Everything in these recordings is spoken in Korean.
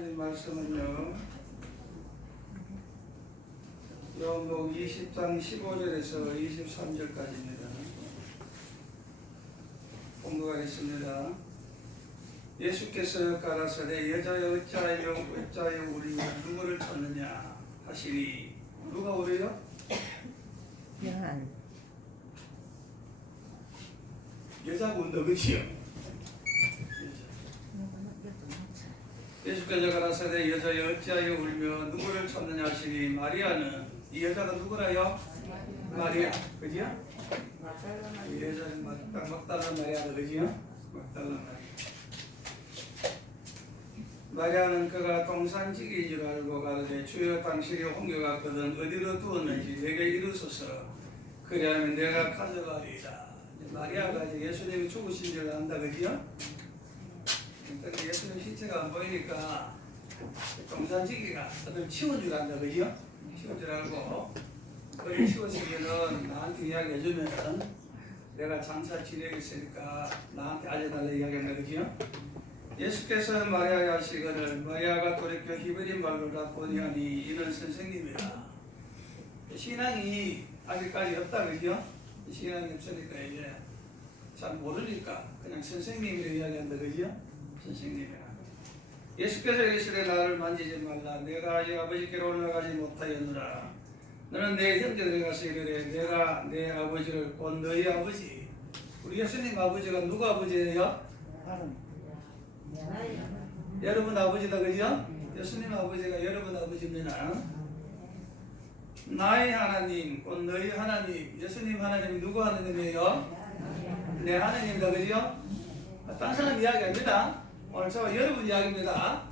하나님 말씀은요, 요한복음 20장 15절에서 23절까지입니다. 공부하겠습니다. 예수께서 가라사대 여자여 어찌하여 우리가 누구를 찾느냐 하시니. 누가 우리요? 요한. 여자분 누구지요? 예수께서 가라사대 여자여 어찌하여 울며 누구를 찾느냐 하시니. 마리아는, 이 여자가 누구라요? 마리아, 그지요? 이 여자는 막달라 마리아다, 그지요? 막달라 마리아. 마리아는 그가 동산지기인 줄 알고 가로되 주여 당신이 옮겨갔거든 어디로 두었는지 내게 이루소서. 그리하면 내가 가져가리이다. 마리아가 이제 예수님이 죽으신 줄 안다, 그지요? 그러니까 예수님 신체가 안 보이니까 동산지기가 어떤 치운 줄 안다, 그지요? 치운 줄 알고 그걸 치웠으면은 나한테 이야기해주면은 내가 장사 지내겠으니까 나한테 알려달라 이야기한다, 그지요? 예수께서 마리아에 하시거늘 마리아가 돌이켜 히브리 말로 라보니하니 이는 선생님이라. 신앙이 아직까지 없다, 그죠? 신앙이 없으니까 이제 잘 모르니까 그냥 선생님이라 이야기한다, 그죠? 선생님이라. 예수께서 이르시되 나를 만지지 말라. 내가 아직 아버지께로 올라가지 못하였노라. 너는 내 형제들에 가서 이르되 내가 내 아버지를 곧 너희 아버지. 우리 예수님 아버지가 누구 아버지예요? 여러분 아버지다, 그죠? 예수님 아버지가 여러분 아버지입니다. 나의 하나님, 곧 너희 하나님. 예수님 하나님이 누구 하나님이에요? 내 하나님이다, 그죠? 딴 사람 이야기합니다. 오늘 제가 여러분 이야기입니다.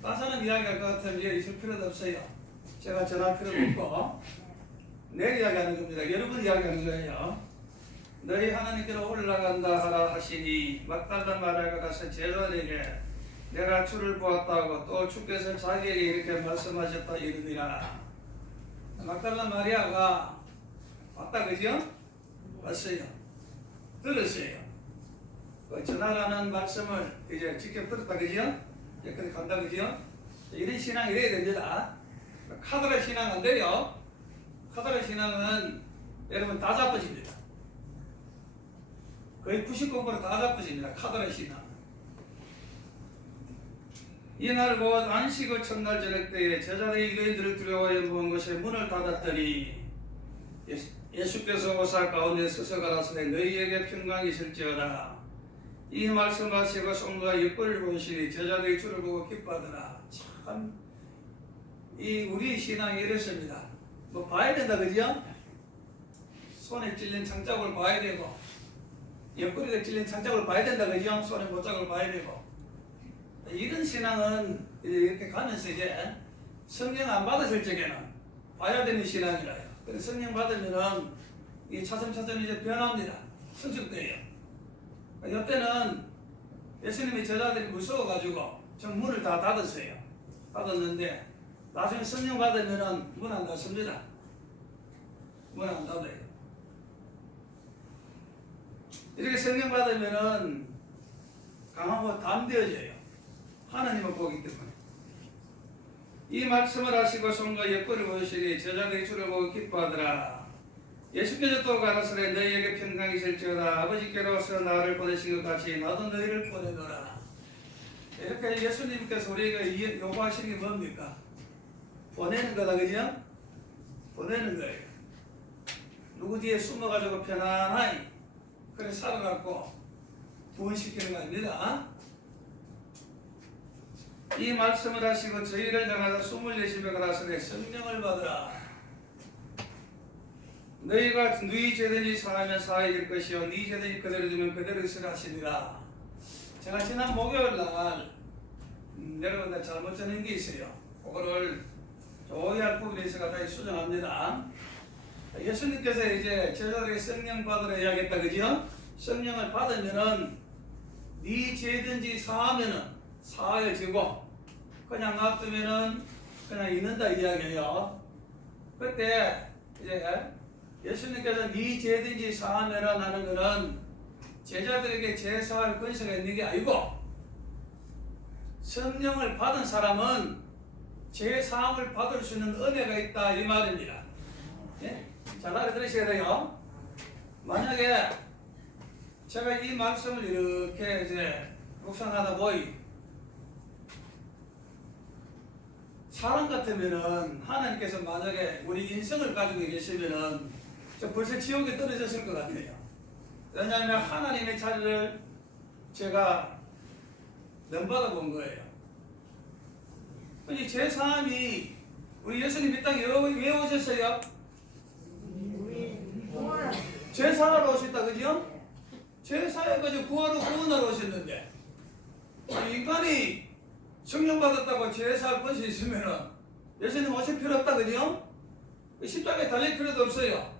딴 사람 이야기할 것 같으면 있을 필요도 없어요. 제가 전할 필요도 없고 내 이야기하는 겁니다. 여러분 이야기하는 거예요. 너희 하나님께로 올라간다 하라 하시니 막달라 마리아가 가서 제자들에게 내가 주를 보았다고 또 주께서 자기에게 이렇게 말씀하셨다 이르니라. 막달라 마리아가 왔다, 그죠? 왔어요. 들었어요. 그 전하라는 말씀을 이제 직접 들었다, 그죠? 여기까지 간다, 그죠? 이런 신앙이 이래야 됩니다. 카더라 신앙 안 돼요. 카더라 신앙은 여러분 다 자빠집니다. 거의 99% 다 자빠집니다. 카더라 신앙. 이날 곧 안식의 첫날 저녁 때에 제자들이 유대인들을 두려워하여 모은 것에 문을 닫았더니 예수께서 오사 가운데 서서 가라사대 너희에게 평강이 있을지어다. 이 말씀하시고 손과 옆구리를 보시니 제자들이 주를 보고 기뻐하더라. 참, 이 우리 신앙이 이렇습니다. 뭐 봐야 된다, 그죠? 손에 찔린 창자국을 봐야 되고 옆구리에 찔린 창자국을 봐야 된다, 그죠? 손에 못자국을 봐야 되고. 이런 신앙은 이렇게 가면서 이제 성령 안 받으실 적에는 봐야 되는 신앙이라요. 그래서 성령 받으면은 이 차츰차츰 이제 변합니다. 성숙돼요. 이때는 예수님의 제자들이 무서워가지고 전 문을 다 닫았어요. 닫았는데 나중에 성령 받으면은 문 안 닫습니다. 문 안 닫아요. 이렇게 성령 받으면은 강하고 담대해져요. 하나님을 보기 때문에. 이 말씀을 하시고 손과 옆구리를 보시니 제자들이 주를 보고 기뻐하더라. 예수께서 또 가라사대 너희에게 평강이 있을지어다. 아버지께로서 나를 보내신 것 같이 나도 너희를 보내노라. 이렇게 예수님께서 우리에게 요구하시는 게 뭡니까? 보내는 거다, 그죠? 보내는 거예요. 누구 뒤에 숨어가지고 편안하게 그래 살아갖고 구원시키는 거 아닙니다. 이 말씀을 하시고 저희를 향하여 숨을 내쉬며 가라사대 성령을 받으라. 너희가 너희 죄든지 사하면 사하게 될 것이요 네 죄든지 그대로 두면 그대로 있으라 하시니라. 제가 지난 목요일날 여러분들 잘못 전한 게 있어요. 그거를 조회할 부분이 있어서 다시 수정합니다. 예수님께서 이제 제자들에게 성령 받으라 이야기했다, 그죠? 성령을 받으면은 네 죄든지 사하면은 사하여지고 그냥 놔두면은 그냥 있는다 이야기예요. 그때 이제 예수님께서 네 죄든지 사하면은 하는 거는 제자들에게 죄 사할 권세가 있는 게 아니고 성령을 받은 사람은 제사함을 받을 수 있는 은혜가 있다 이 말입니다. 예? 잘 알아들으셔야 돼요. 만약에 제가 이 말씀을 이렇게 이제 묵상하다 보이 사람 같으면은 하나님께서 만약에 우리 인성을 가지고 계시면은 저 벌써 지옥에 떨어졌을 것 같아요. 왜냐하면 하나님의 자리를 제가 넘받아 본 거예요. 이 제사함이 우리 예수님 이 땅에 왜 오셨어요? 제사하러 오셨다 그죠? 제사에 그저 구원하러 오셨는데 인간이 성령 받았다고 제사할 것이 있으면은 예수님 오실 필요 없다 그죠? 십자가에 달릴 필요도 없어요.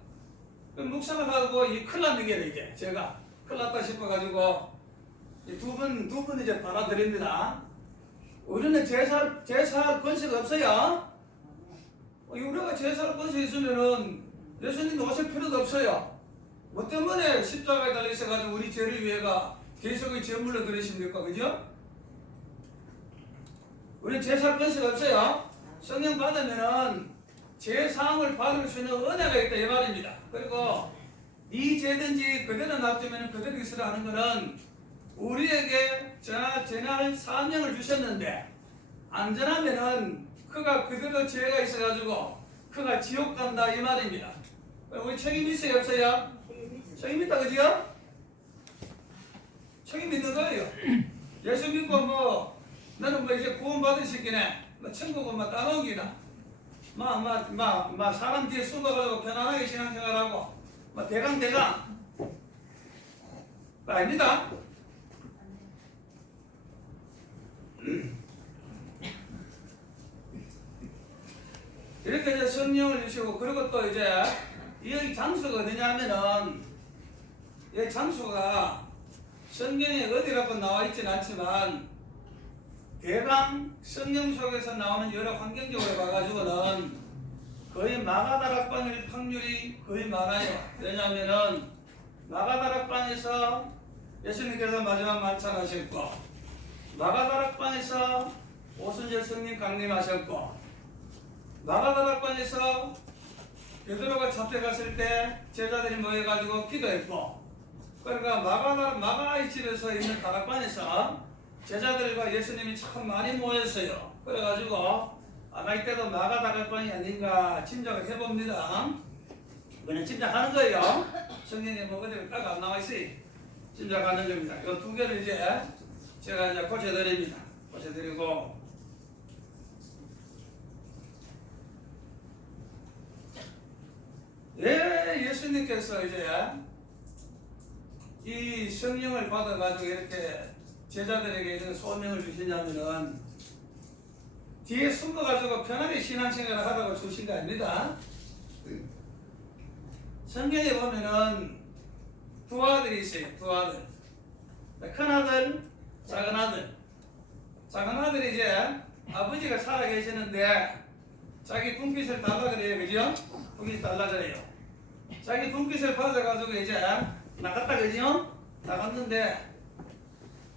묵상을 하고 이 큰일 났는 게 이제 제가 큰일 났다 싶어가지고 두 분 이제 받아드립니다. 우리는 제사할 권세가 없어요. 우리가 제사할 권세 있으면은 예수님이 오실 필요도 없어요. 뭐 때문에 십자가에 달리셔가지고 우리 죄를 위해가 계속의 제물로 드리십니까? 그죠? 우리는 제사할 권세가 없어요. 성령 받으면은 제사함을 받을 수 있는 은혜가 있다 이 말입니다. 그리고 이 죄든지 그대로 놔두면 그대로 있으라 하는 것은 우리에게 전할 사명을 주셨는데 안전하면은 그가 그대로 죄가 있어가지고 그가 지옥 간다 이 말입니다. 우리 책임 있어요 없어요? 책임 있다 그지요? 책임 있는 거예요. 예수 믿고 뭐 나는 뭐 이제 구원 받을 수 있겠네. 뭐 천국은 뭐 따놓기다. 사람 뒤에 숨어가지고 편안하게 신앙생활하고 대강 아닙니다. 이렇게 이제 성령을 주시고 그리고 또 이제 이 장소가 어디냐면은 이 장소가 성경에 어디라고 나와 있지는 않지만 대강 성령 속에서 나오는 여러 환경적으로 봐가지고는 거의 마가다락방일 확률이 거의 많아요. 왜냐하면은 마가다락방에서 예수님께서 마지막 만찬하셨고 마가다락방에서 오순절 성령 강림하셨고 마가다락방에서 베드로가 잡혀갔을 때 제자들이 모여가지고 기도했고 그러니까 마가의 집에서 있는 다락방에서 제자들과 예수님이 참 많이 모였어요. 그래가지고 아마 이때도 마가 다락방이 아닌가 짐작을 해봅니다. 그냥 짐작하는 거예요. 성경에 뭐 어디 딱 안 나와 있어요. 짐작하는 겁니다. 이 두 개를 이제 제가 이제 고쳐드립니다. 고쳐드리고 예수님께서 이제 이 성령을 받아가지고 이렇게 제자들에게 이런 소명을 주시냐면은 뒤에 숨어가지고 편하게 신앙생활을 하라고 주신 거 아닙니다. 성경에 보면은 두 아들이 있어요. 두 아들. 큰 아들, 작은 아들. 작은 아들이 이제 아버지가 살아 계시는데 자기 분깃을 달라 그래요. 그죠? 분깃 달라 그래요. 자기 분깃을 받아가지고 이제 나갔다 그죠? 나갔는데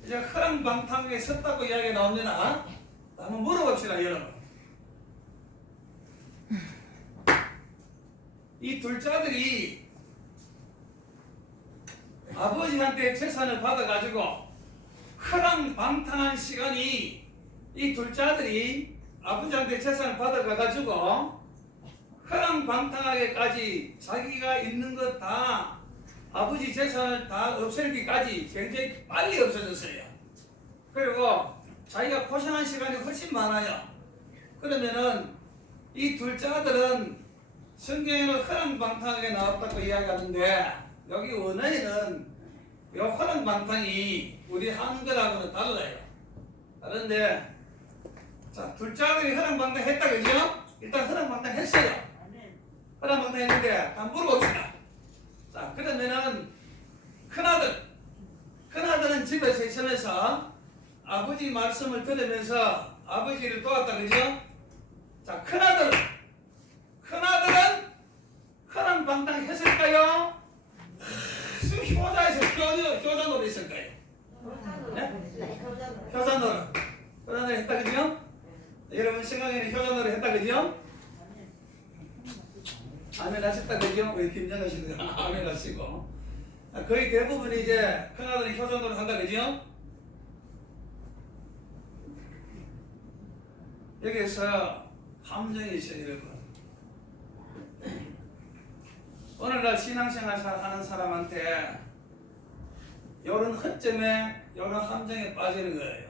이제 허랑방탕하게 섰다고 이야기가 나옵니다. 한번 물어봅시다 여러분. 이 둘째 아들이 아버지한테 재산을 받아가지고 허랑방탕한 시간이 이 둘째 아들이 아버지한테 재산을 받아가가지고 허랑방탕하게까지 자기가 있는 것 다 아버지 재산을 다 없애기까지 굉장히 빨리 없어졌어요. 그리고 자기가 고생한 시간이 훨씬 많아요. 그러면은 이 둘째 아들은 성경에는 허랑방탕하게 나왔다고 이야기하는데 여기 원어에는 이 허랑방탕이 우리 한글하고는 달라요. 다른데 자 둘째 아들이 허랑방탕 했다 그죠? 일단 허랑방탕 했어요. 허랑방탕 했는데 한번 물어봅시다. 자 그러면은 큰아들은 집에서 있으면서 아버지 말씀을 들으면서 아버지를 도왔다 그죠? 자 큰아들은 허랑방탕 했을까요? 효자에서 효자 노릇 했을까요? 네? 효자 노릇. 그러나 아멘 하셨다 그죠? 우리 김정은 씨도 아멘 하시고 거의 대부분이 이제 큰아들이 효전으로 한다 그죠? 여기서 함정이 있어요 여러분. 오늘날 신앙생활 하는 사람한테 이런 허점에 이런 함정에 빠지는 거예요.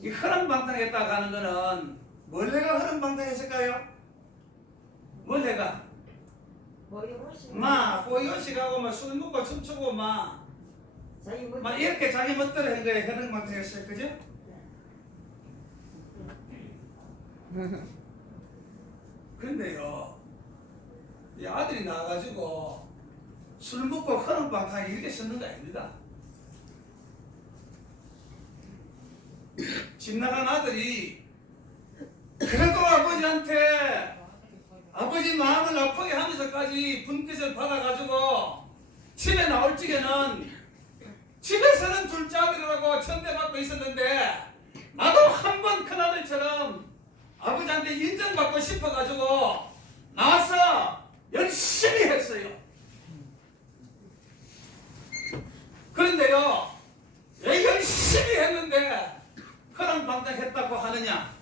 이 흐름방탕했다 가는 거는 뭘 내가 흐름방탕했을까요? 뭘 내가? 호의호식하고 술 먹고 춤추고 막 이렇게 자기 멋대로 한 거에 흐름방탕했어요. 그죠? 그런데요, 이 아들이 나와가지고 술 먹고 흐름방탕 이렇게 쓰는 거 아닙니다. 집 나간 아들이 그래도 아버지한테 아버지 마음을 아프게 하면서까지 분깃을 받아가지고 집에 나올 적에는 집에서는 둘째 아들이라고 천대받고 있었는데 나도 한번 큰아들처럼 아버지한테 인정받고 싶어가지고 나와서 열심히 했어요. 그런데요, 왜 열심히 했는데 흐름방탕했다고 하느냐?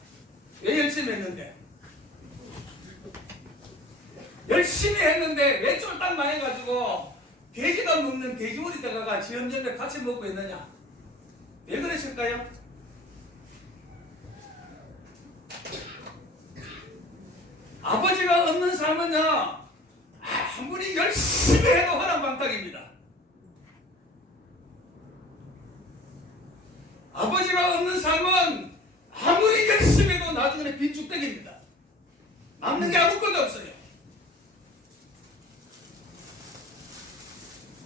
왜 열심히 했는데? 열심히 했는데 왜 쫄딱 망해가지고 돼지가 먹는 돼지우리 대가가 지엄전에 같이 먹고 있느냐? 왜 그러실까요? 아버지가 없는 삶은요, 아무리 열심히 해도 흐름방탕입니다. 아버지가 없는 삶은 아무리 열심히 해도 나중에 빈축되기입니다. 남는 게 아무것도 없어요.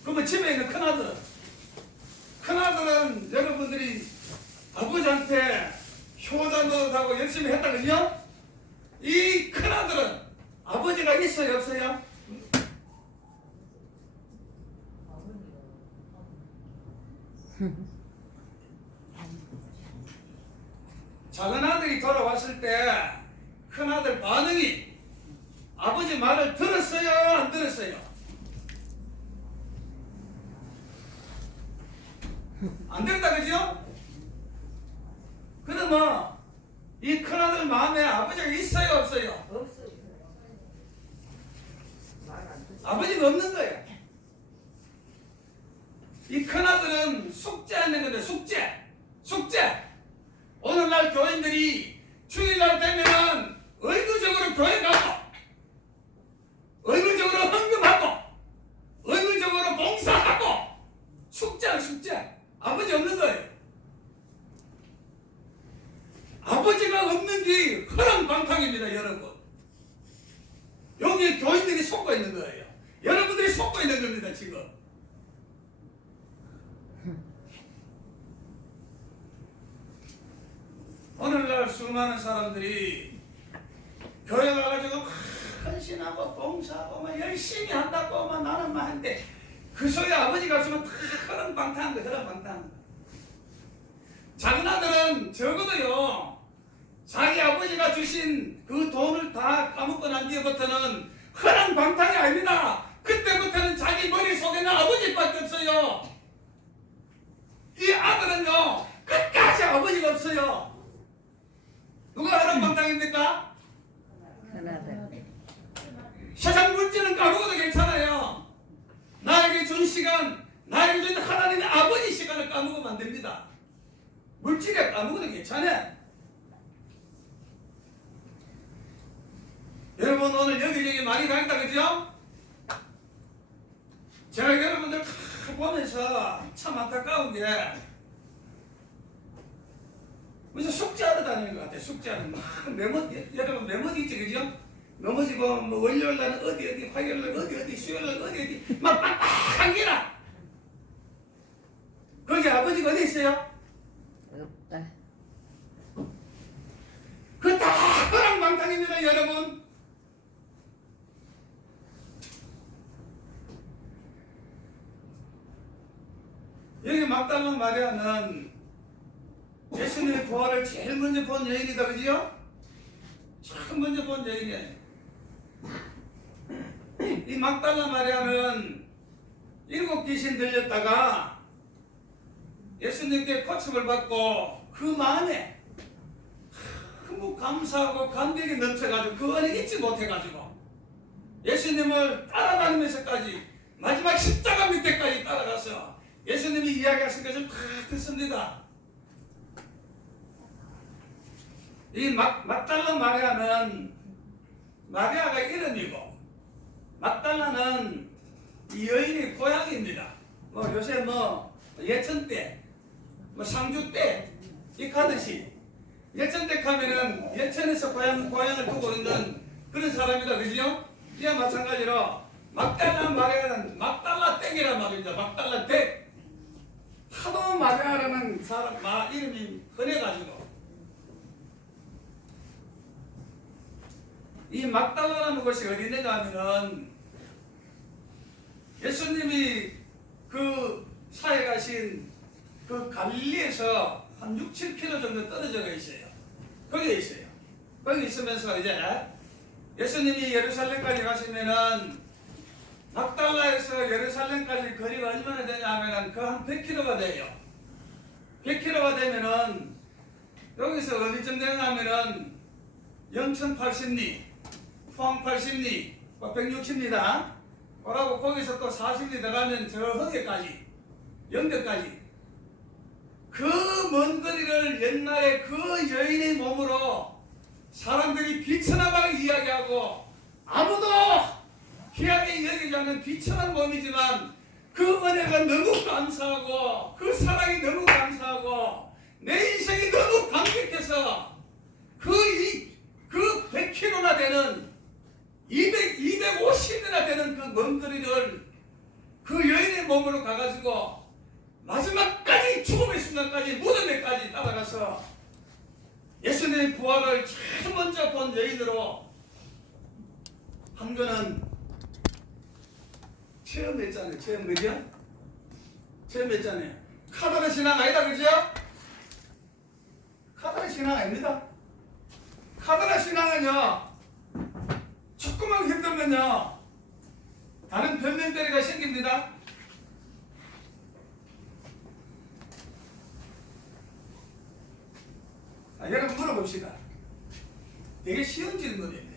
그러면 집에 있는 큰아들은 여러분들이 아버지한테 효자 노릇하고 열심히 했다 그죠? 이 큰아들은 아버지가 있어요 없어요? 작은 아들이 돌아왔을 때 큰아들 반응이 아버지 말을 들었어요 안 들었어요? 안 들었다 그죠? 그러면 이 큰아들 마음에 아버지가 있어요 없어요? 없어요. 아버지가 없는 거예요. 이 큰아들은 숙제하는 건데 숙제 오늘날 교인들이 주일날 되면은 의무적으로 교회 가고 의무적으로 헌금하고 의무적으로 봉사하고 숙제 아버지 없는 거예요. 아버지가 없는 게 흐름방탕입니다 여러분. 여기 교인들이 속고 있는 거예요. 여러분들이 속고 있는 겁니다 지금. 오늘날 수많은 사람들이 교회 가가지고 헌신하고 봉사하고 막 열심히 한다고 막 나는 막 하는데 그 속에 아버지가 없으면 다 흐름방탕한 거예요. 흐름방탕한 거. 작은 아들은 적어도요 자기 아버지가 주신 그 돈을 다 까먹고 난 뒤부터는 흐름방탕이 아닙니다. 그때부터는 자기 머릿속에는 아버지밖에 없어요. 이 아들은요 끝까지 아버지가 없어요. 누가 흐름방탕입니까? 큰아들. 세상 물질은 까먹어도 괜찮아요. 나에게 준 시간, 나에게 준 하나님의 아버지 시간을 까먹으면 안 됩니다. 물질에 까먹어도 괜찮아. 여러분 오늘 여기저기 많이 다녔다 그죠? 제가 여러분들 보면서 참 안타까운 게 무슨 숙제하러 다니는 것 같아요. 숙제하는 막 여러분 메모지 있죠 그죠? 넘어지고 뭐 월요일날은 어디 화요일날 어디 수요일날 어디 막 빡빡한 게라. 거기 아버지가 어디 있어요? 없다. 그 다 허랑방탕입니다 여러분. 여기 막달라 마리아는 예수님의 부활을 제일 먼저 본 여인이다 그지요? 처음 먼저 본 여인이에요. 이 막달라 마리아는 7 귀신 들렸다가 예수님께 고침을 받고 그 마음에 너무 감사하고 감격이 넘쳐가지고 그 은혜 잊지 못해가지고 예수님을 따라다니면서까지 마지막 십자가 밑에까지 따라가서 예수님이 이야기하신 것을 다 듣습니다. 이 막달라 마리아는 마리아가 이름이고 막달라는 이 여인의 고향입니다. 요새 예천 때, 상주 때 익하듯이 예천 때 가면은 예천에서 고향을 두고 있는 그런 사람이다, 그죠? 이와 마찬가지로 막달라 마리아는 막달라 댁이란 말입니다. 막달라 댁. 하도 마리아라는 사람 이름이 흔해가지고 이 막달라라는 곳이 어디 있는가 하면은 예수님이 그 사해 가신 그 갈릴리에서 한 6-7km 정도 떨어져 있어요. 거기에 있어요. 거기 있으면서 이제 예수님이 예루살렘까지 가시면은 막달라에서 예루살렘까지 거리가 얼마나 되냐 하면은 그 한 100km가 돼요. 100km가 되면은 여기서 어디 정도 되냐 하면은 영천 80리, 포항 80리, 160리다. 그러고 거기서 또 40리 들어가면 저 허계까지, 영덕까지 그 먼 거리를 옛날에 그 여인의 몸으로 사람들이 비천하다고 이야기하고 아무도 귀하게 여기지 않는 비천한 몸이지만 그 은혜가 너무 감사하고 그 사랑이 너무 감사하고 내 인생이 너무 감격해서 그 100km나 되는 250리나 되는 그 먼 거리를 그 여인의 몸으로 가가지고 마지막까지 죽음의 순간까지 무덤에까지 따라가서 예수님의 부활을 제일 먼저 본 여인으로 한 거는 체험했잖아요. 체험 그죠? 체험했잖아요. 카더라 신앙 아니다 그죠? 카더라 신앙 아닙니다. 카더라 신앙은요 조금만 힘들면요 다른 변명거리가 생깁니다. 여러분 물어봅시다. 되게 쉬운 질문인데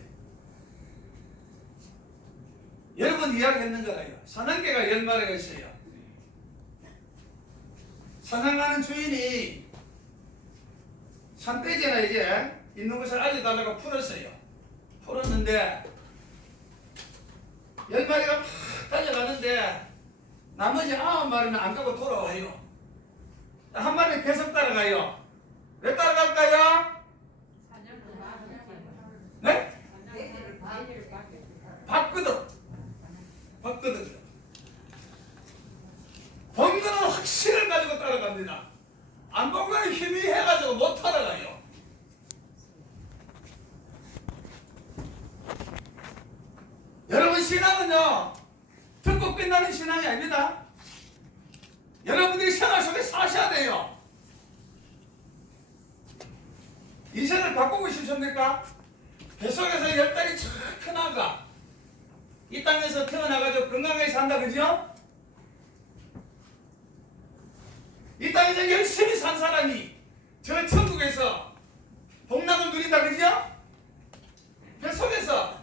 여러분 이야기했는 거예요. 산항개가 10마리가 있어요. 산항하는 주인이 산돼지나 이제 있는 것을 알려달라고 풀었어요. 풀었는데 10마리가 막 달려가는데 나머지 9마리는 안 가고 돌아와요. 한 마리는 계속 따라가요. 왜 따라갈까요? 네? 봤거든. 본 거는 확신을 가지고 따라갑니다. 안 본 거는 희미해가지고 못 따라가요. 여러분 신앙은요 듣고 끝나는 신앙이 아닙니다. 여러분들이 생활 속에 사셔야 돼요. 인생을 바꾸고 싶습니까? 뱃속에서 10달이 쫙 크나가 이 땅에서 태어나가지고 건강하게 산다 그죠? 이 땅에서 열심히 산 사람이 저 천국에서 복락을 누린다 그죠? 뱃속에서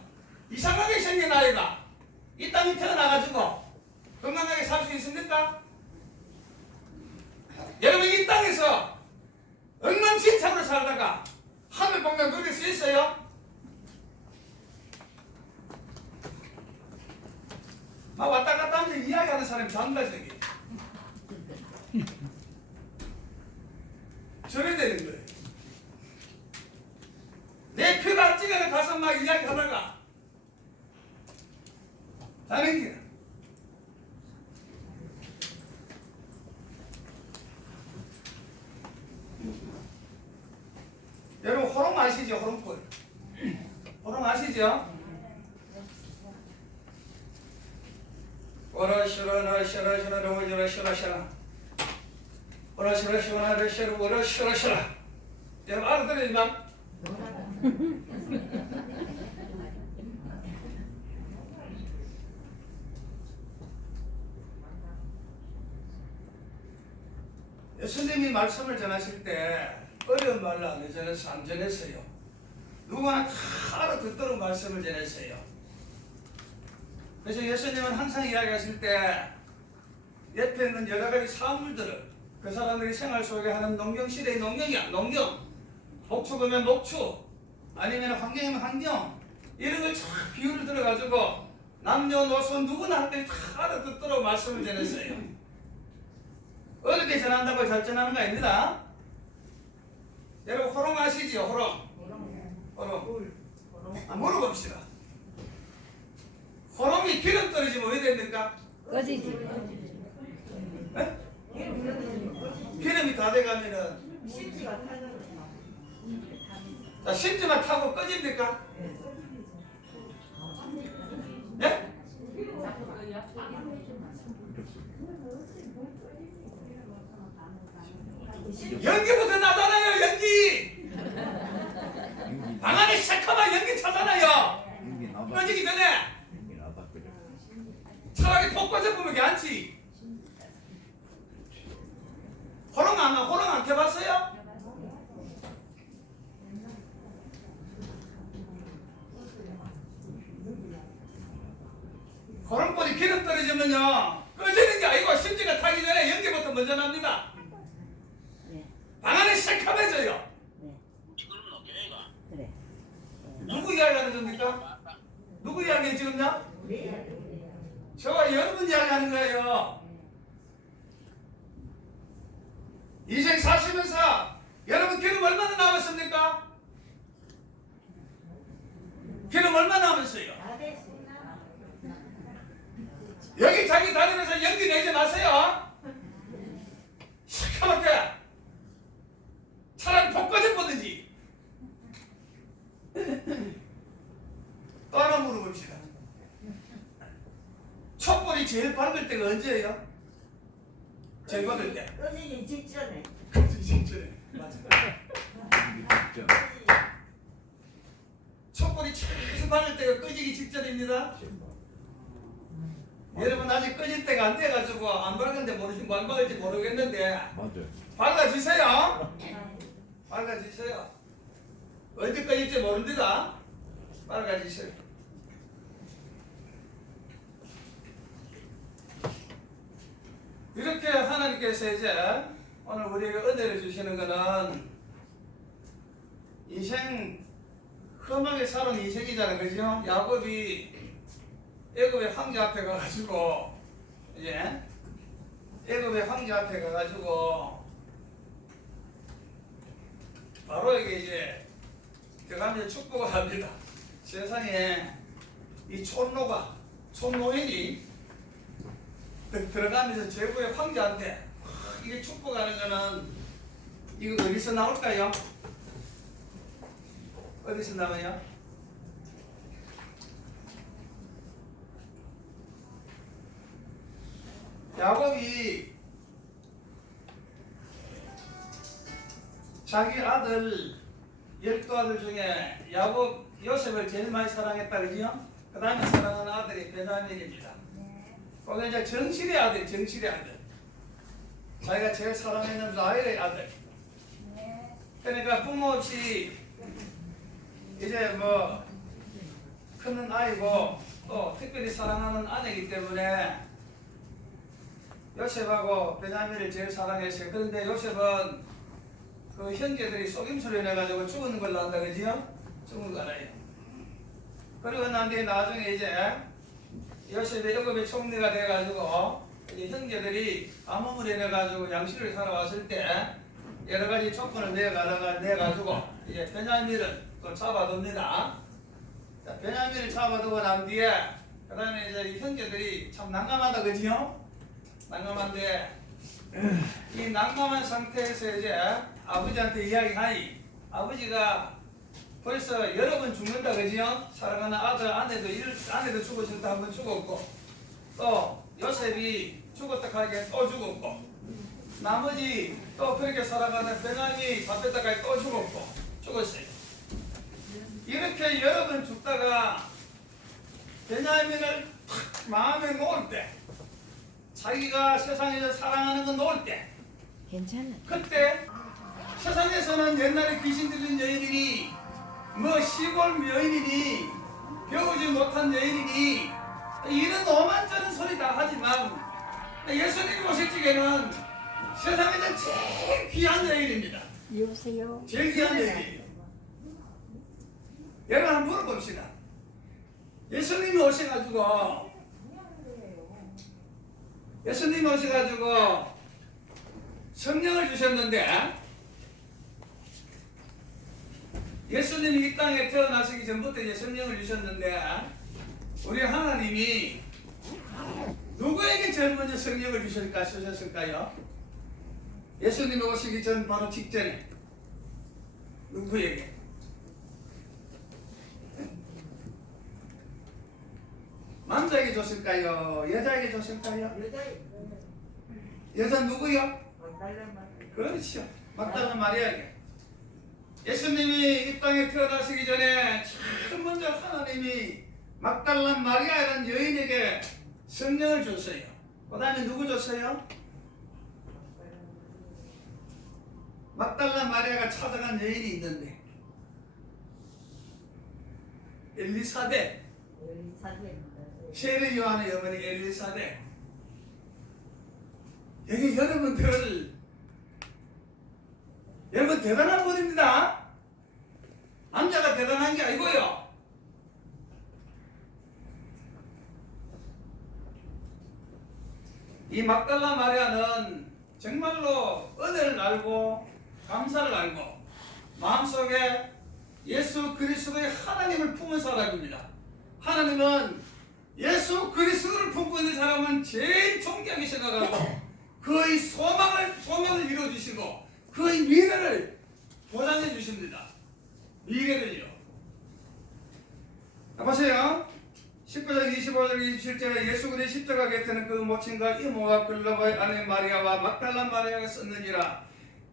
이상하게 생긴 아이가 이 땅에 태어나가지고 건강하게 살 수 있습니까? 여러분 이 땅에서 엉망진창으로 살다가 하늘 복락 누릴 수 있어요? 막 왔다 갔다 하면서 이야기하는 사람이 전가적이에요. 저래 되는 거예요. 내 표가 찍어서 가서 막 이야기하다가 다른 게 여러분 호롱 아시죠? 호롱불 호롱 아시죠? 오라시라나 시라시라 로지라 시라시라 오라시라 시라나 레시라 오라시라 시라 여러분 알아들으니까? 예수님이 말씀을 전하실 때 어려운 말로 안 전했어요. 누구나 다 알아듣도록 말씀을 전했어요. 그래서 예수님은 항상 이야기하실 때 옆에 있는 여러 가지 사물들을 그 사람들이 생활 속에 하는 농경시대의 농경이야. 농경. 목축이면 목축. 아니면 환경이면 환경. 이런 걸 쫙 비유를 들어가지고 남녀노소 누구나 한 명이 다 알아듣도록 말씀을 전했어요. 어렵게 전한다고 잘 전하는 거 아닙니다. 여러분 호롱 아시지요? 호롱. 물어봅시다. 호롱이 기름 떨어지면 왜 됩니까? 꺼지지. 네? 기름이 다 돼가면은 자, 심지만 타고 꺼집니까? 네? 연기부터 나잖아요. 연기. 방 안에 새카만 연기 차잖아요. 꺼지기 전에 차라리 폭 꺼져보면 괜찮지. 호롱 안 켜봤어요? 호롱불이 기름 떨어지면요 꺼지는 게 아니고 심지가 타기 전에 연기부터 먼저 납니다. 방 안에 새카매져요. 그래. 누구 이야기하는 겁니까? 누구 이야기 지금요? 저와 여러분 이야기하는 거예요. 인생 사시면서 여러분 기름 얼마나 남았습니까? 기름 얼마나 남았어요? 여기 자기 다니면서 연기 내지 마세요. 시커멓게 차라리 복 꺼져보든지. 또 하나 물어봅시다. 촛불이 제일 밝을 때가 언제예요? 제일 밝을 때. 꺼지기 직전에. 직전에. 맞아. 촛불이 최소 밝을 때가 꺼지기 직전입니다. 여러분 아직 꺼질 때가 안 돼가지고 안 밝은데 모르시면 안 밝을지 모르겠는데 맞아요. 밝아지세요. 밝아지세요. 언제 꺼질지 모릅니다. 밝아지세요. 이렇게 하나님께서 이제 오늘 우리에게 은혜를 주시는 것은 인생 험하게 살은 인생이잖아요. 그죠? 야곱이 애굽의 황제 앞에 가가지고 이제 애굽의 황제 앞에 가가지고 바로에게 이제 들어가면서 축복을 합니다. 세상에 이 촌노인이 들어가면서 제국의 황제한테 이게 축복하는 거는 이거 어디서 나올까요? 어디서 나와요? 야곱이 자기 아들 12아들 중에 야곱 요셉을 제일 많이 사랑했다 그죠? 그 다음에 사랑하는 아들이 베냐민입니다. 거기 이제 정실의 아들. 자기가 제일 사랑하는 라헬의 아들. 그러니까 부모 없이 이제 뭐 크는 아이고 또 특별히 사랑하는 아내이기 때문에 요셉하고 베냐민을 제일 사랑했어요. 그런데 요셉은 그 형제들이 속임수를 내가지고 죽은 걸로 한다 그지요? 죽은 거 알아요. 그리고 난 뒤에 나중에 이제 요셉이 애굽의 총리가 돼가지고 이제 형제들이 가뭄을 인해가지고 양식을 사러 왔을 때 여러 가지 조건을 내가지고 이제 베냐민을 또 잡아둡니다. 자, 베냐민을 잡아두고 난 뒤에 그 다음에 이제 이 형제들이 참 난감하다 그지요? 난감한데 이 난감한 상태에서 이제 아버지한테 이야기하니 아버지가 벌써 여러 번 죽는다 그지요? 사랑하는 아들 아내도 죽었을 한 번 죽었고 또 요셉이 죽었다 하기에 또 죽었고 나머지 또 그렇게 살아가는 베냐민이 잡혔다 하기에 또 죽었어요. 이렇게 여러 번 죽다가 베냐민을 탁 마음에 놓을 때 자기가 세상에서 사랑하는 건 놓을 때 괜찮아. 그때 세상에서는 옛날에 귀신 들린 여인이니 뭐 시골 여인이니 배우지 못한 여인이니 이런 오만저런 소리 다 하지만 예수님이 오실 적에는 세상에서 제일 귀한 여인입니다. 여보세요. 제일 귀한 여인이에요. 여러분 한번 물어봅시다. 예수님이 오셔가지고 성령을 주셨는데 예수님이 이 땅에 태어나시기 전부터 이제 성령을 주셨는데 우리 하나님이 누구에게 제일 먼저 성령을 주셨을까요? 예수님이 오시기 전 바로 직전에 누구에게? 남자에게 줬을까요? 여자에게 줬을까요? 여자 누구요? 그렇죠. 막달라 마리아에게. 예수님이 이 땅에 태어나시기 전에 처음 먼저 하나님이 막달라 마리아라는 여인에게 성령을 줬어요. 그 다음에 누구 줬어요? 막달라 마리아가 찾아간 여인이 있는데 엘리사벳, 세례 요한의 어머니 엘리사벳. 여기 여러분 대단한 분입니다. 남자가 대단한 게 아니고요. 이 막달라 마리아는 정말로 은혜를 알고 감사를 알고 마음속에 예수 그리스도의 하나님을 품은 사람입니다. 하나님은 예수 그리스도를 품고 있는 사람은 제일 존귀하게 생각하고 그의 소망을 이루어주시고 그의 미래를 보장해 주십니다. 미래를요. 보세요. 19장 25절 27절에 예수 그리스도의 십자가 곁에는 그 모친과 이모와 글로바의 아내 마리아와 막달라 마리아가 섰느니라.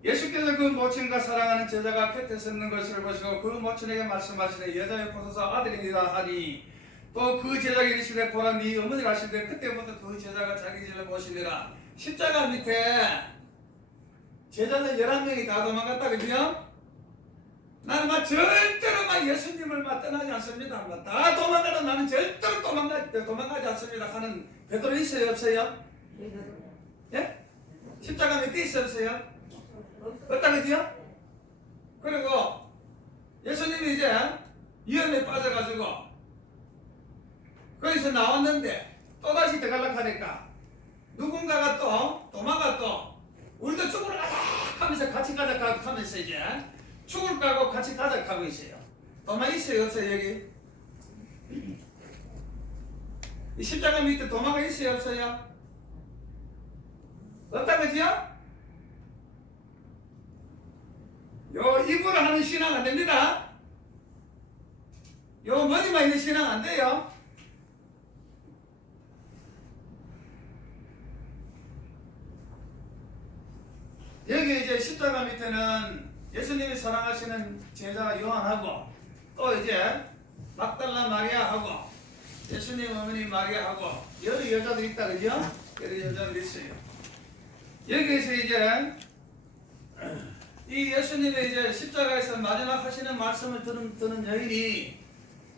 예수께서 그 모친과 사랑하는 제자가 곁에 섰는 것을 보시고 그 모친에게 말씀하시되 여자의 보소서 아들이니라 하니 또 그 제자가 이르시되 보라 네 어머니가 하시되 그때부터 그 제자가 자기 집을 보시니라. 십자가 밑에 제자들 11명이 다 도망갔다 그죠? 나는 절대로 예수님을 떠나지 않습니다. 다 도망가다 나는 절대로 도망가지 않습니다 하는 베드로 있어요 없어요? 예? 십자가 밑에 있어요 없어요? 없다 그죠? 그리고 예수님이 이제 위험에 빠져가지고 거기서 나왔는데 또다시 들어가려고 하니까 누군가가 또 도마가 또 우리도 죽으러 가자 하면서 같이 가자 하면서 이제 죽을 까고 같이 가자 하고 있어요. 도마 있어요 없어요 여기? 이 십자가 밑에 도마가 있어요 없어요? 없다 그죠? 요 입으로 하는 신앙 안 됩니다. 요 머리만 있는 신앙 안 돼요. 여기 이제 십자가 밑에는 예수님이 사랑하시는 제자 요한하고 또 이제 막달라 마리아하고 예수님 어머니 마리아하고 여러 여자들 있다 그죠? 여러 여자들 있어요. 여기에서 이제 이 예수님의 이제 십자가에서 마지막 하시는 말씀을 듣는 여인이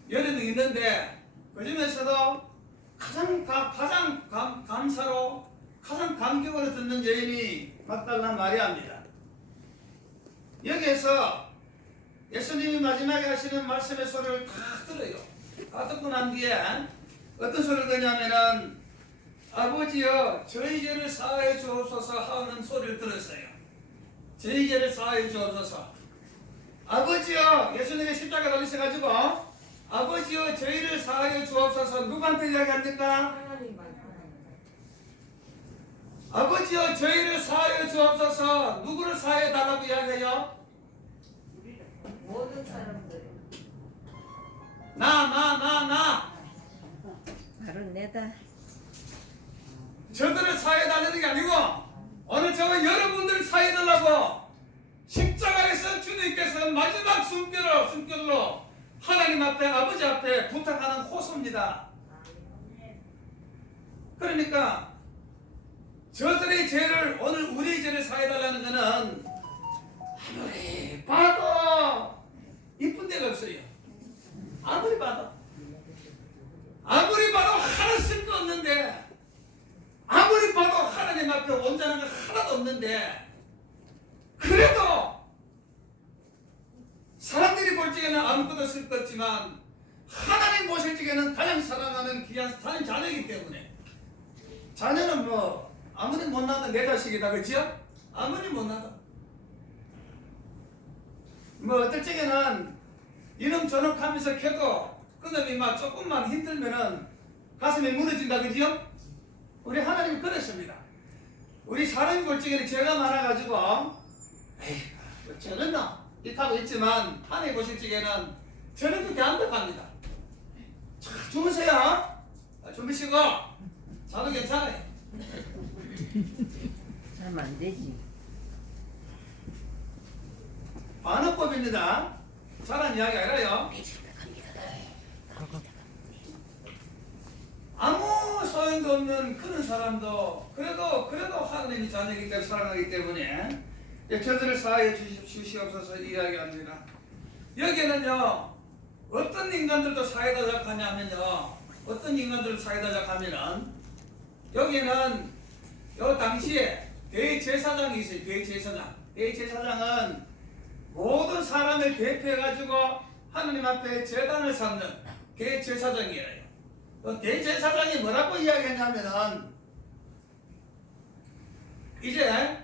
여러 명 있는데 그 중에서도 가장 감사로 가장 감격으로 듣는 여인이 막달라 마리아입니다. 여기에서 예수님이 마지막에 하시는 말씀의 소리를 다 들어요. 다 듣고 난 뒤에 어떤 소리를 듣냐면은 아버지여 저희 죄를 사하여 주옵소서 하는 소리를 들었어요. 저희 죄를 사하여 주옵소서. 아버지여 예수님의 십자가 달리셔가지고 아버지여 저희를 사하여 주옵소서. 누구한테 이야기합니까? 아버지여 저희를 사하여 주옵소서. 누구를 사하여 달라고 이야기해요? 모든 사람들. 나. 바로 내다. 저들을 사하여 달라는 게 아니고 오늘 저와 여러분들 사하여 달라고 십자가에서 주님께서 마지막 숨결로 하나님 앞에 아버지 앞에 부탁하는 호소입니다. 그러니까 저들의 죄를 오늘 우리의 죄를 사해달라는 것은 아무리 봐도 이쁜 데가 없어요. 아무리 봐도 하나 쓸도 없는데, 아무리 봐도 하나님 앞에 온전한 거 하나도 없는데, 그래도 사람들이 볼 적에는 아무것도 쓸 것 없지만 하나님 보실 적에는 가장 사랑하는 귀한 하나님 자녀이기 때문에, 자녀는 뭐 아무리 못나도 내 자식이다, 그렇죠? 아무리 못나도 뭐 어떨 적에는 이놈 저놈 하면서 켜도 그놈이 막 조금만 힘들면은 가슴이 무너진다, 그죠? 우리 하나님이 그랬습니다. 우리 사람이 볼 적에는 죄가 많아가지고 에이 저랬나 이렇게 있지만 하나님 보실 적에는 저는 그렇게 안 들어갑니다. 자, 주무세요. 주무시고 자도 괜찮아요. 자면 안 되지. 반어법입니다. 잘한 이야기 아니라요. 아무 소용도 없는 그런 사람도 그래도 하나님이 자녀이기 때문에 사랑하기 때문에 저들을 사하여 주시옵소서 이야기합니다. 여기에는요 어떤 인간들도 사해달라고 하냐면요, 어떤 인간들을 사해달라고 하면은 여기에는 요 당시에 대제사장이 있어요. 대제사장은 모든 사람을 대표해가지고 하나님 앞에 제단을 삼는 대제사장이에요. 대제사장이 뭐라고 이야기했냐면은, 이제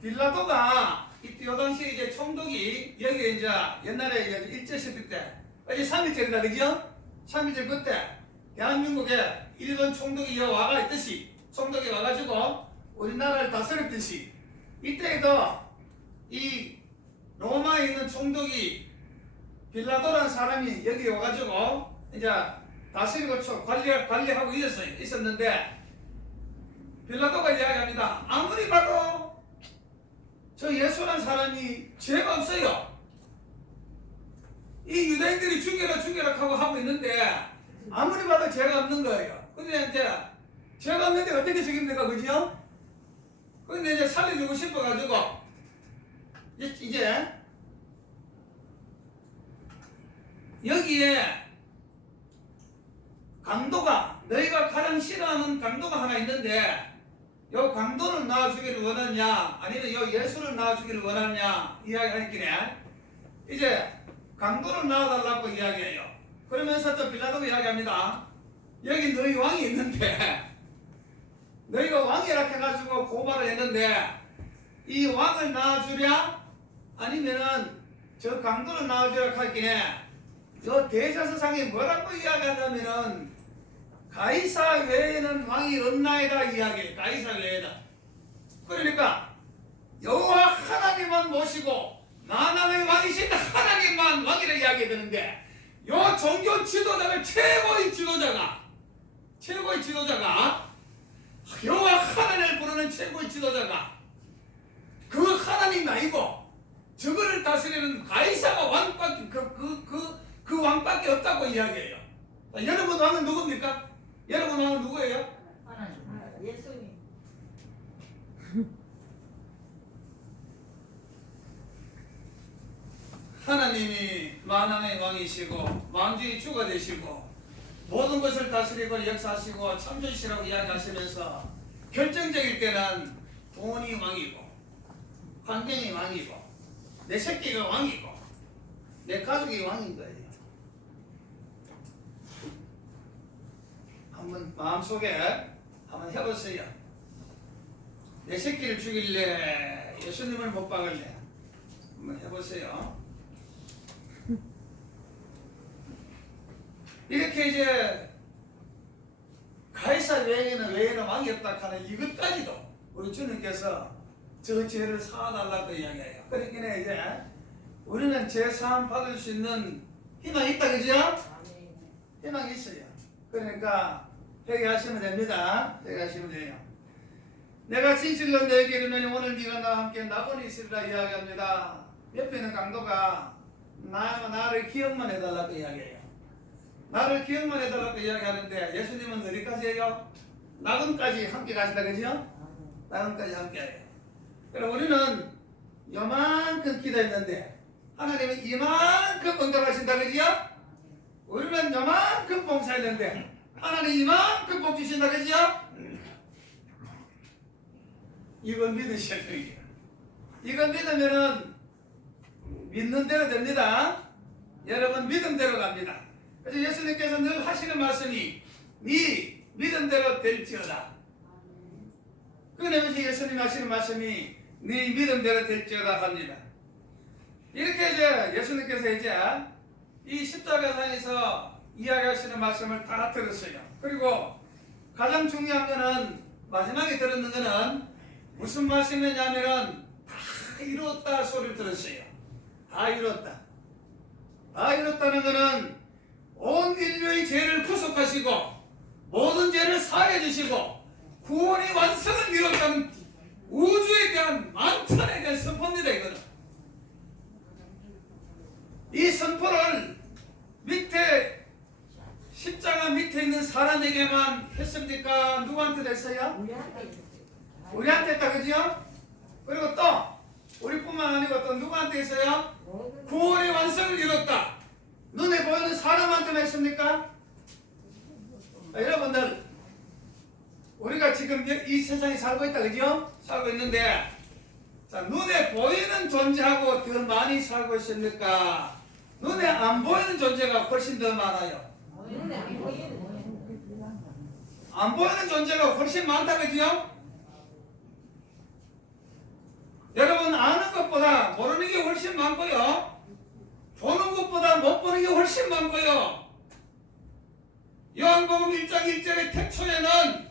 빌라도가 요 당시에 이제 총독이 여기 이제 옛날에 이제 일제시대 때 이제 3.1절이다, 그죠? 3.1절 그때 대한민국에 일본 총독이 와가 있듯이, 총독이 와가지고 우리나라를 다스렸듯이, 이때에도 이 로마에 있는 총독이 빌라도라는 사람이 여기 와가지고 이제 다스리고 관리하고 있었는데, 빌라도가 이야기합니다. 아무리 봐도 저 예수라는 사람이 죄가 없어요. 이 유대인들이 죽여라 하고 있는데 아무리 봐도 죄가 없는 거예요. 근데 이제 죄가 없는데 어떻게 죽입니까, 그죠? 근데 이제 살려주고 싶어가지고 이제 여기에 강도가, 너희가 가장 싫어하는 강도가 하나 있는데 요 강도를 낳아주기를 원하냐 아니면 요 예수를 낳아주기를 원하냐 이야기하길래 이제 강도를 낳아달라고 이야기해요. 그러면서 또 빌라도가 이야기합니다. 여기 너희 왕이 있는데 너희가 왕이라 해가지고 고발을 했는데 이 왕을 낳아주랴 아니면은 저 강도를 낳아주랴 하길래 저 대제사장이 뭐라고 이야기하냐면은 가이사 외에는 왕이 없나이다 이야기해. 가이사 외에는. 그러니까 여호와 하나님만 모시고 만왕의 왕이신 하나님만 왕이라 이야기해야 되는데, 요 종교 지도자를 최고의 지도자가 여호와 하나님을 부르는 최고의 지도자가 그 하나님이 아니고 저거를 다스리는 가이사가 왕밖에 그 왕밖에 없다고 이야기해요. 여러분 왕은 누굽니까? 여러분 왕은 누구예요? 예수님. 하나님이 만왕의 왕이시고 왕중의 주가 되시고 모든 것을 다스리고 역사하시고 참조시라고 이야기하시면서 결정적일 때는 돈이 왕이고 환경이 왕이고 내 새끼가 왕이고 내 가족이 왕인 거예요. 한번 마음속에 한번 해보세요. 내 새끼를 죽일래? 예수님을 못 박을래? 한번 해보세요. 이렇게 이제 가이사 외에는 왕이 없다 하는 이것까지도 우리 주님께서 저 죄를 사달라고 이야기해요. 그러니까 이제 우리는 죄 사함 받을 수 있는 희망이 있다, 그죠? 희망이 있어요. 그러니까 회개하시면 됩니다. 회개하시면 돼요. 내가 진실로 너에게 이르노니 오늘 네가 나와 함께 나보니 있으리라 이야기합니다. 옆에 있는 강도가 나를 기억만 해달라고 이야기해요. 나를 기억만 해달라고 이야기하는데 예수님은 어디까지 해요? 낙원까지 함께 가신다, 그죠? 땅끝까지 함께하여. 그럼 우리는 요만큼 기도했는데 하나님은 이만큼 응답하신다 그지요? 우리는 요만큼 봉사했는데 하나님 이만큼 복 주신다 그지요? 이건 믿으셔야 돼요. 이건 믿으면은 믿는 대로 됩니다. 여러분 믿음대로 갑니다. 그래서 예수님께서 늘 하시는 말씀이 네 믿음대로 될지어다. 그러면서 예수님 하시는 말씀이 네 믿음대로 될지어다 합니다. 이렇게 이제 예수님께서 이제 이 십자가상에서 이야기하시는 말씀을 다 들었어요. 그리고 가장 중요한 거는 마지막에 들었는 거는 무슨 말씀이냐면은 다 이뤘다 소리를 들었어요. 다 이뤘다. 다 이뤘다는 거는 온 인류의 죄를 구속하시고 모든 죄를 사해 주시고 구원의 완성을 이뤘다는 우주에 대한 만찬에 대한 선포입니다. 이거는 이 선포를 밑에 십자가 밑에 있는 사람에게만 했습니까? 누구한테 했어요? 우리한테 했다 그죠? 그리고 또 우리뿐만 아니고 또 누구한테 했어요? 구원의 완성을 이뤘다. 눈에 보이는 사람한테만 했습니까? 여러분들 우리가 지금 이 세상에 살고 있다 그죠? 살고 있는데 자, 눈에 보이는 존재하고 더 많이 살고 있습니까? 눈에 안 보이는 존재가 훨씬 더 많아요. 안 보이는 존재가 훨씬 많다 그죠? 여러분 아는 것보다 모르는 게 훨씬 많고요. 보는 것보다 못 보는 게 훨씬 많고요. 요한복음 1장 1절의 태초에는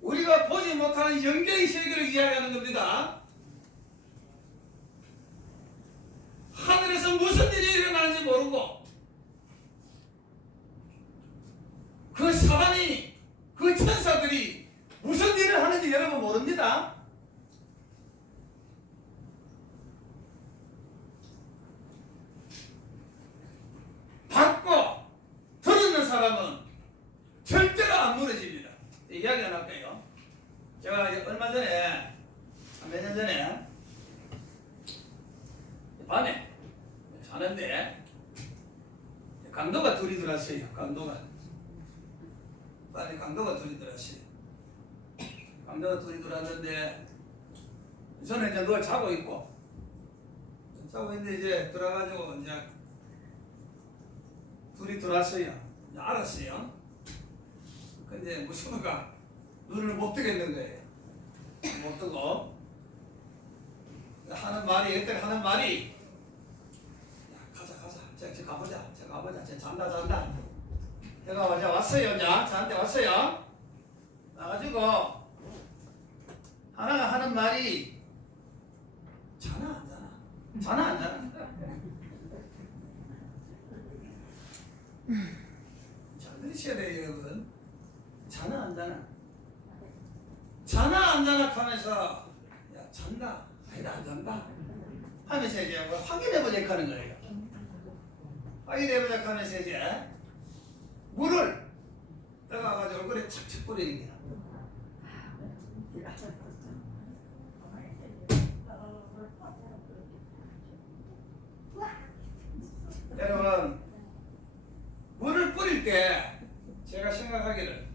우리가 보지 못하는 영계의 세계를 이야기하는 겁니다. 하늘에서 무슨 일이 일어나는지 모르고 그 사람이 그 천사들이 무슨 일을 하는지 여러분 모릅니다. 받고 들었는 사람은 절대로 안 무너집니다. 이야기 안 할게요. 제가 얼마 전에 몇 년 전에 밤에 자는데 강도가 둘이 들어왔어요. 강도가 둘이 들어왔어요. 강도가 둘이 들어왔는데 저는 이제 누가 자고 있는데 이제 들어가지고 이제 둘이 들어왔어요. 알았어요. 근데 무서워가 눈을 못 뜨겠는 거예요. 못 뜨고 하는 말이 야, 가자 제가 가보자 제가 잔다 제가 왔어요. 저한테 왔어요. 나가지고 하나가 하는 말이 자나 안 자나 잘 들으셔야 돼요 여러분. 자나 안 자나 하면서 야 잔다 아니다 안 잔다 하면서 이제 확인해보자 하는 거예요. 확인해보자 하면서 이제 물을 떠가가지고 얼굴에 착착 뿌리는 거야. 여러분 물을 뿌릴 때 제가 생각하기를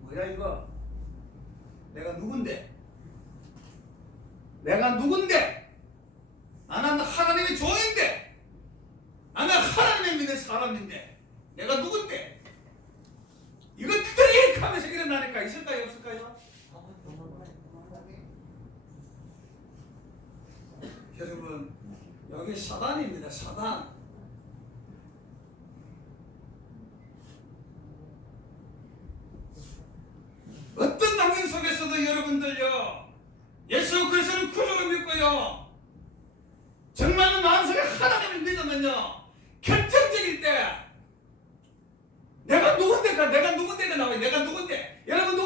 뭐야 이거 내가 누군데 나는 하나님의 종인데 나는 하나님의 믿는 사람인데 내가 누군데 이것들이 하면서 일어나니까 있을까요 없을까요? 여러분 여기 사단입니다. 사단. 어떤 환경 속에서도 여러분들요 예수 그리스도를 구주로 믿고요 정말로 마음속에 하나님을 믿으면요 결정적일 때 내가 누군데가 나와요. 내가 누군데 여러분